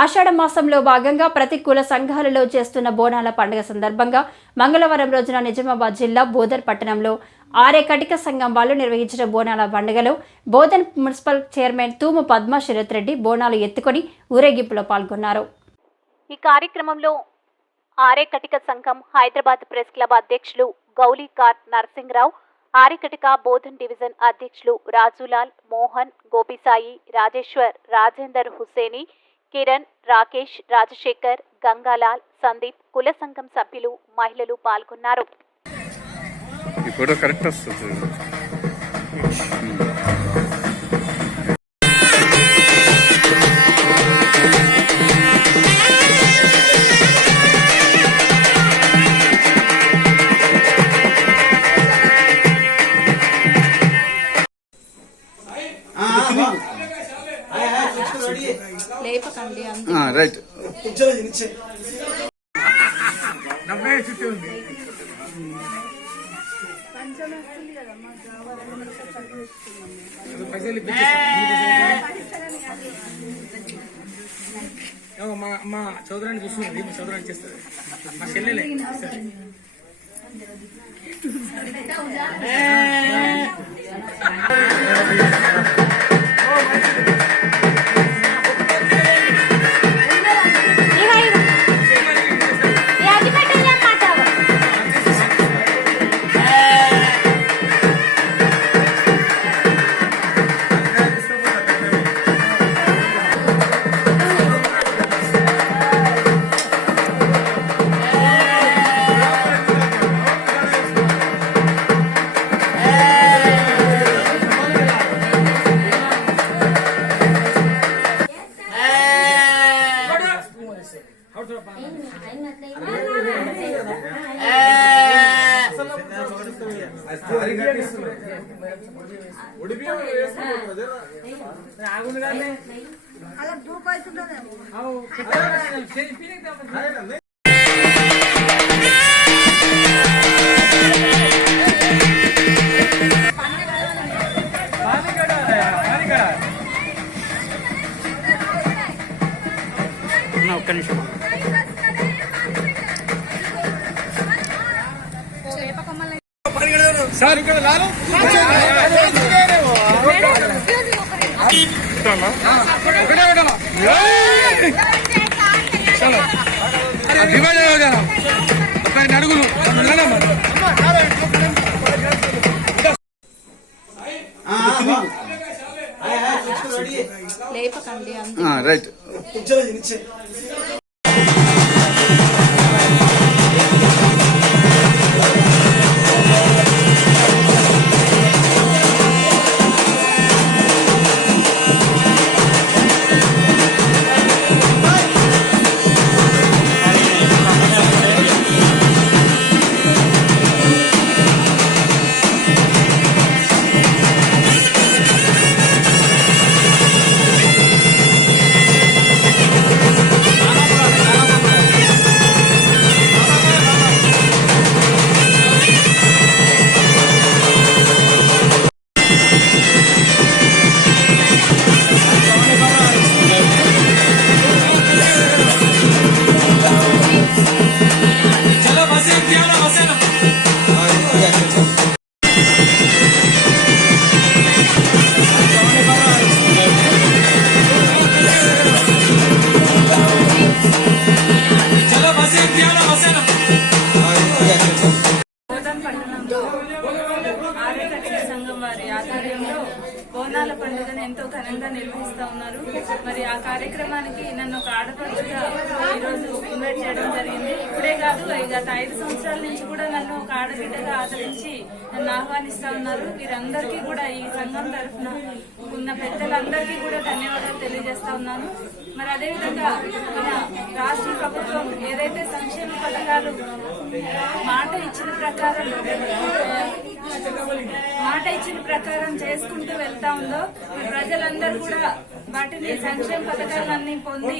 ఆషాఢ మాసంలో భాగంగా ప్రతి కుల సంఘాలలో చేస్తున్న బోనాల పండుగ సందర్భంగా మంగళవారం రోజున నిజామాబాద్ జిల్లా బోధన్ పట్టణంలో ఆర్య కటిక సంఘం వాళ్ళు నిర్వహించిన బోనాల పండుగలో బోధన్ మున్సిపల్ చైర్మన్ తూము పద్మ శరత్ రెడ్డి బోనాలు ఎత్తుకొని ఊరేగింపులో పాల్గొన్నారు. ఈ కార్యక్రమంలో ఆర్య కటిక సంఘం హైదరాబాద్ ప్రెస్ క్లబ్ అధ్యక్షులు గౌలీకార్ నరసింగరావు, ఆర్యకటిక బోధన్ డివిజన్ అధ్యక్షులు రాజులాల్, మోహన్, గోపిసాయి, రాజేశ్వర్, రాజేందర్ హుసేని, కిరణ్, రాకేష్, రాజశేఖర్, గంగాలాల్, సందీప్, కుల సంఘం సభ్యులు, మహిళలు పాల్గొన్నారు. లేపకండి రైట్ మా చౌదరాన్ని చూస్తుంది, మా చౌదరాన్ని చేస్తుంది, మా చెల్లెలే. ఒక్క నిమిషం సార్, ఇక్కడ లాలు అడుగులు లేపకండి రైట్ బోనాల పండుగను ఎంతో ఘనంగా నిర్వహిస్తా ఉన్నారు. మరి ఆ కార్యక్రమానికి నన్ను ఒక ఆడపడుచుగా ఈరోజు ఇన్వైట్ చేయడం జరిగింది. ఇప్పుడే కాదు, గత 5 సంవత్సరాల నుంచి కూడా నన్ను ఒక ఆడబిడ్డగా ఆదరించి నన్ను ఆహ్వానిస్తా ఉన్నారు. వీరందరికీ కూడా ఈ సంఘం తరఫున ఉన్న పెద్దలందరికీ కూడా ధన్యవాదాలు తెలియజేస్తా ఉన్నాను. మరి అదేవిధంగా మన రాష్ట్ర ప్రభుత్వం ఏదైతే సంక్షేమ పథకాలు మాట ఇచ్చిన ప్రకారం చేసుకుంటూ వెళ్తా ఉందో, ప్రజలందరూ కూడా వాటిని సంక్షేమ పథకాలన్నీ పొంది